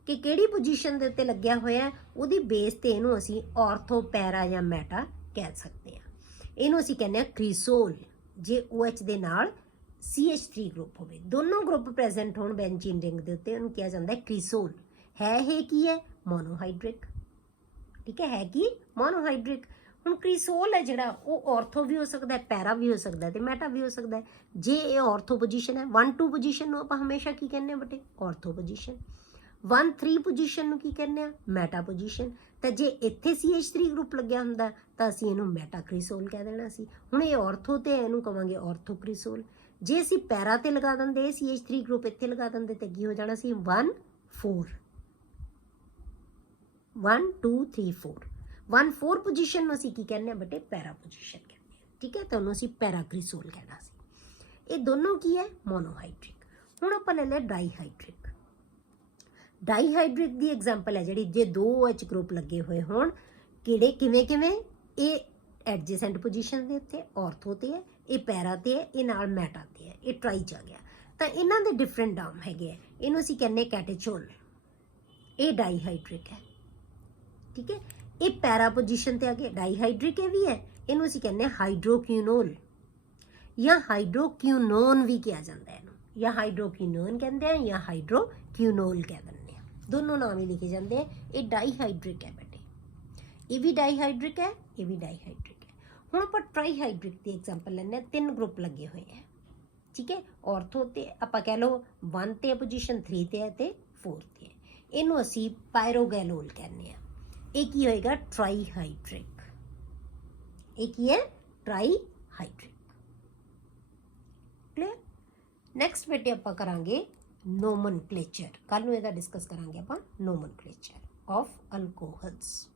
ਕਿ ਕਿਹੜੀ ਪੋਜੀਸ਼ਨ ਦੇ ਉੱਤੇ ਲੱਗਿਆ ਹੋਇਆ, ਉਹਦੀ ਬੇਸ 'ਤੇ ਇਹਨੂੰ ਅਸੀਂ ਆਰਥੋ, ਪੈਰਾ ਜਾਂ ਮੈਟਾ ਕਹਿ ਸਕਦੇ ਹਾਂ। ਇਹਨੂੰ ਅਸੀਂ ਕਹਿੰਦੇ ਹਾਂ ਕ੍ਰੀਸੋਲ, ਜੇ OH ਦੇ ਨਾਲ CH3 ਗਰੁੱਪ ਹੋਵੇ, ਦੋਨੋਂ ਗਰੁੱਪ ਪ੍ਰੈਜ਼ੈਂਟ ਹੋਣ ਬੈਂਜ਼ੀਨ ਰਿੰਗ ਦੇ ਉੱਤੇ, ਉਹਨੂੰ ਕਿਹਾ ਜਾਂਦਾ ਹੈ ਕ੍ਰੀਸੋਲ। ਹੈ ਇਹ ਕੀ ਹੈ? ਮੋਨੋਹਾਈਡਰਿਕ। ਠੀਕ ਹੈ ਕੀ? ਮੋਨੋਹਾਈਡਰਿਕ। ਹੁਣ ਕ੍ਰੀਸੋਲ ਹੈ ਜਿਹੜਾ, ਉਹ ਆਰਥੋ ਵੀ ਹੋ ਸਕਦਾ ਹੈ, ਪੈਰਾ ਵੀ ਹੋ ਸਕਦਾ ਹੈ ਤੇ ਮੈਟਾ ਵੀ ਹੋ ਸਕਦਾ ਹੈ। ਜੇ ਇਹ ਆਰਥੋ ਪੋਜੀਸ਼ਨ ਹੈ, 1-2 ਪੋਜੀਸ਼ਨ ਨੂੰ ਆਪਾਂ ਹਮੇਸ਼ਾ ਕੀ ਕਹਿੰਦੇ ਹਾਂ ਬੇਟੇ? ਆਰਥੋ ਪੋਜੀਸ਼ਨ। 1-3 ਪੋਜੀਸ਼ਨ ਨੂੰ ਕੀ ਕਹਿੰਦੇ ਆ? Meta position. ਤਾਂ ਜੇ ਇੱਥੇ CH3 ਗਰੁੱਪ ਲੱਗਿਆ ਹੁੰਦਾ ਤਾਂ ਅਸੀਂ ਇਹਨੂੰ ਮੈਟਾ ਕ੍ਰੀਸੋਲ ਕਹਿ ਦੇਣਾ ਸੀ। ਹੁਣ ਇਹ ਆਰਥੋ ਤੇ ਇਹਨੂੰ ਕਵਾਂਗੇ ਆਰਥੋ ਕ੍ਰੀਸੋਲ। ਜੇ ਅਸੀਂ ਪੈਰਾ ਤੇ ਲਗਾ ਦਿੰਦੇ, CH3 ਗਰੁੱਪ ਇੱਥੇ ਲਗਾ ਦਿੰਦੇ ਤਾਂ ਕੀ ਹੋ ਜਾਣਾ ਸੀ? 1-4 1 2 3 4 1-4 ਪੋਜੀਸ਼ਨ ਨੂੰ ਅਸੀਂ ਕੀ ਕਹਿੰਦੇ ਆ ਬੇਟੇ? ਪੈਰਾ ਪੋਜੀਸ਼ਨ ਕਹਿੰਦੇ ਆ। ਠੀਕ ਹੈ, ਤਾਂ ਉਹਨੂੰ ਅਸੀਂ ਪੈਰਾ ਕ੍ਰੀਸੋਲ ਕਹਿਣਾ ਸੀ। ਇਹ ਦੋਨੋਂ ਕੀ ਹੈ? ਮੋਨੋਹਾਈਡਰਿਕ। ਹੁਣ ਆਪਾਂ ਲੈ ਲਿਆ ਡਾਈਹਾਈਡਰਿਕ। ਡਾਈਹਾਈਡਰਿਕ ਦੀ ਐਗਜ਼ਾਮਪਲ ਹੈ ਜਿਹੜੀ, ਜੇ 2 OH ਗਰੁੱਪ ਲੱਗੇ ਹੋਏ ਹੋਣ, ਕਿਵੇਂ ਇਹ ਐਡਜੈਸੈਂਟ ਪੋਜੀਸ਼ਨ ਦੇ ਉੱਤੇ ਆਰਥੋ ਤੇ ਹੈ, ਇਹ ਪੈਰਾ ਤੇ ਹੈ, ਇਹ ਨਾਲ ਮੈਟਾ ਤੇ ਹੈ, ਇਹ ਟਰਾਈ 'ਚ ਆ ਗਿਆ। ਤਾਂ ਇਹਨਾਂ ਦੇ ਡਿਫਰੈਂਟ ਨਾਮ ਹੈਗੇ ਆ, ਇਹਨੂੰ ਅਸੀਂ ਕਹਿੰਦੇ ਕੈਟੇਚੋਲ। ਇਹ ਡਾਈਹਾਈਡਰਿਕ ਹੈ। ਠੀਕ ਹੈ, ਇਹ ਪੈਰਾ ਪੋਜੀਸ਼ਨ ਤੇ ਆ ਗਿਆ, ਡਾਈਹਾਈਡਰਿਕ ਇਹ ਵੀ ਹੈ, ਇਹਨੂੰ ਅਸੀਂ ਕਹਿੰਦੇ ਹਾਈਡਰੋਕਿਊਨੋਲ ਜਾਂ ਹਾਈਡਰੋਕਿਊਨੋਨ ਵੀ ਕਿਹਾ ਜਾਂਦਾ ਹੈ ਇਹਨੂੰ, ਜਾਂ ਹਾਈਡਰੋਕਿਊਨੋਨ ਕਹਿੰਦੇ ਆ ਜਾਂ ਹਾਈਡਰੋਕਿਊਨੋਲ ਕਹਿ ਦਿੰਦੇ ਆ, ਦੋਨੋਂ ਨਾਮ ਹੀ ਲਿਖੇ ਜਾਂਦੇ ਆ। ਇਹ ਡਾਈਹਾਈਡਰਿਕ ਹੈ ਬੇਟੇ, ਇਹ ਵੀ ਡਾਈਹਾਈਡਰਿਕ ਹੈ, ਇਹ ਵੀ ਡਾਈਹਾਈਡਰਿਕ ਹੈ। ਹੁਣ ਆਪਾਂ ਟ੍ਰਾਈਹਾਈਡਰਿਕ ਦੀ ਐਗਜ਼ਾਮਪਲ ਲੈਂਦੇ ਹਾਂ। 3 ਗਰੁੱਪ ਲੱਗੇ ਹੋਏ ਹੈ। ਠੀਕ ਹੈ, ਆਰਥੋ ਤੇ ਆਪਾਂ ਕਹਿ ਲਓ 1 ਤੇ ਪੋਜੀਸ਼ਨ, 3 ਤੇ ਹੈ ਤੇ 4 ਤੇ ਹੈ, ਇਹਨੂੰ ਅਸੀਂ ਪਾਇਰੋਗੈਲੋਲ ਕਹਿੰਦੇ ਆ। ਇਹ ਕੀ ਹੋਏਗਾ? ਟ੍ਰਾਈਹਾਈਡਰਿਕ। ਇਹ ਕੀ ਹੈ? ਟ੍ਰਾਈਹਾਈਡਰਿਕ। ਕਲੀਅਰ? ਨੈਕਸਟ ਬੇਟੇ ਆਪਾਂ ਕਰਾਂਗੇ ਨੋਮਨਕਲੇਚਰ। ਕੱਲ ਨੂੰ ਇਹਦਾ ਡਿਸਕਸ ਕਰਾਂਗੇ ਆਪਾਂ, ਨੋਮਨਕਲੇਚਰ ਆਫ ਅਲਕੋਹਲਸ।